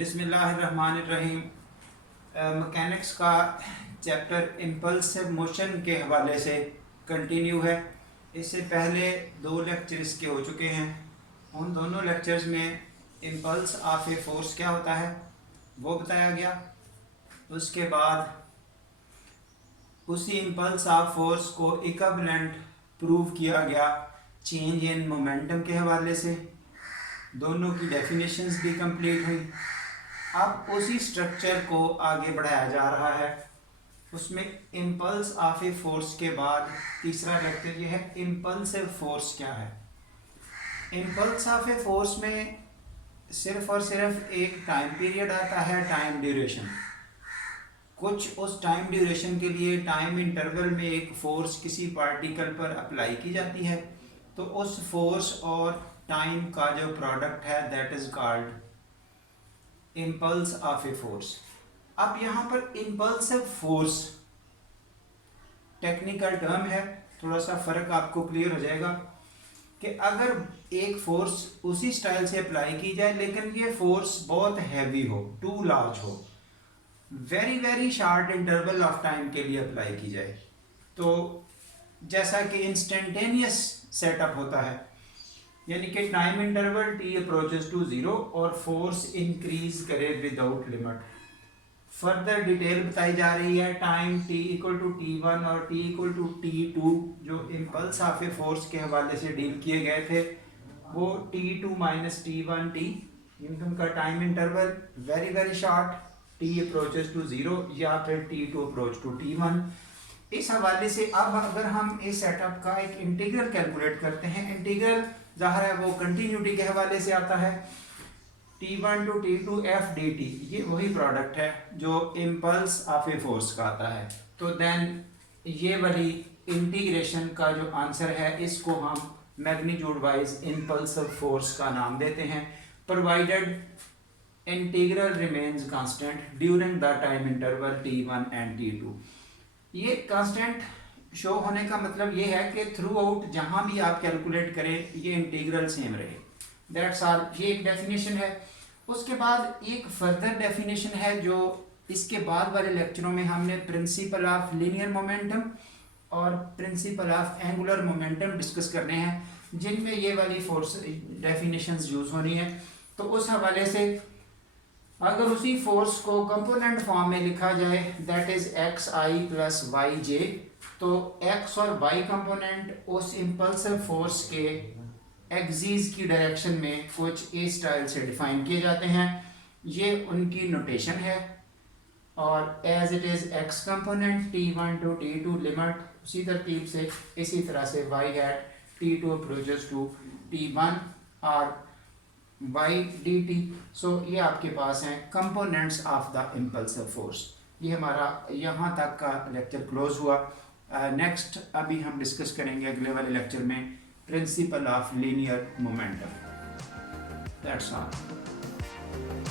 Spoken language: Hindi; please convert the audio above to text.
बिस्मिल्लाहिर्रहमानिर्रहीम। मैकेनिक्स का चैप्टर इम्पल्सिव मोशन के हवाले से कंटिन्यू है। इससे पहले 2 लेक्चर्स के हो चुके हैं। उन दोनों लेक्चर्स में इम्पल्स ऑफ ए फोर्स क्या होता है वो बताया गया। उसके बाद उसी इम्पल्स ऑफ फोर्स को इक्विवेलेंट प्रूव किया गया चेंज इन मोमेंटम के हवाले से। दोनों की डेफिनेशंस भी कंप्लीट हुई। अब उसी स्ट्रक्चर को आगे बढ़ाया जा रहा है। उसमें इम्पल्स ऑफ ए फोर्स के बाद तीसरा लेक्चर ये है इम्पल्सिव फोर्स क्या है। इम्पल्स ऑफ ए फोर्स में सिर्फ और सिर्फ एक टाइम पीरियड आता है, टाइम ड्यूरेशन। कुछ उस टाइम ड्यूरेशन के लिए टाइम इंटरवल में एक फोर्स किसी पार्टिकल पर अप्लाई की जाती है, तो उस फोर्स और टाइम का जो प्रोडक्ट है that is called impulse of a force. अब यहाँ पर इम्पल्सिव फोर्स टेक्निकल टर्म है, थोड़ा सा फ़र्क आपको क्लियर हो जाएगा कि अगर एक फोर्स उसी स्टाइल से अप्लाई की जाए लेकिन ये फोर्स बहुत हैवी हो, टू लार्ज हो, very very short interval of time के लिए अप्लाई की जाए, तो जैसा कि इंस्टेंटेनियस सेटअप होता है, यानी कि time interval t approaches to 0 और फोर्स इंक्रीज करे विदाउट लिमिट। फर्दर डिटेल बताई जा रही है time t equal to t1 और t इक्वल टू t2 जो इम्पल्स ऑफ ए फोर्स के हवाले से डील किए गए थे, वो t2 माइनस t1 t इनका time interval very very short, t approaches to 0 या फिर t2 अप्रोच टू t1। इस हवाले से अब अगर हम इस सेटअप का एक इंटीग्रल कैलकुलेट करते हैं, इंटीग्रल ज़ाहिर है वो कंटिन्यूटी के हवाले से आता है, t1 to t2 f dt, ये वही प्रोडक्ट है जो इम्पल्स ऑफ ए फोर्स का आता है। तो देन ये वाली इंटीग्रेशन का जो आंसर है इसको हम मैग्नीट्यूड वाइज इम्पल्सिव फोर्स का नाम देते हैं, provided integral remains constant during the time interval t1 and t2। ये कांस्टेंट शो होने का मतलब ये है कि थ्रू आउट जहाँ भी आप कैलकुलेट करें ये इंटीग्रल सेम रहे, दैट्स ऑल। ये एक डेफिनेशन है। उसके बाद एक फर्दर डेफिनेशन है जो इसके बाद वाले लेक्चरों में हमने प्रिंसिपल ऑफ लीनियर मोमेंटम और principle of angular momentum discuss करने हैं, जिनमें ये वाली फोर्स डेफिनेशंस यूज़ होनी है। तो उस हवाले से अगर उसी फोर्स को कंपोनेंट फॉर्म में लिखा जाए that is x i plus y j, तो एक्स और वाई कंपोनेंट उस इम्पल्सिव फोर्स के एक्सिस की डायरेक्शन में कुछ इस स्टाइल से डिफाइन किए जाते हैं। ये उनकी नोटेशन है। और as it is x component t1 to t2 limit, उसी तरतीब से इसी तरह से y hat t2 approaches to t1 और y dt। सो ये आपके पास हैं components of the impulsive force. ये हमारा यहाँ तक का लेक्चर क्लोज हुआ। नेक्स्ट अभी हम डिस्कस करेंगे अगले वाले लेक्चर में principle of linear momentum. That's all.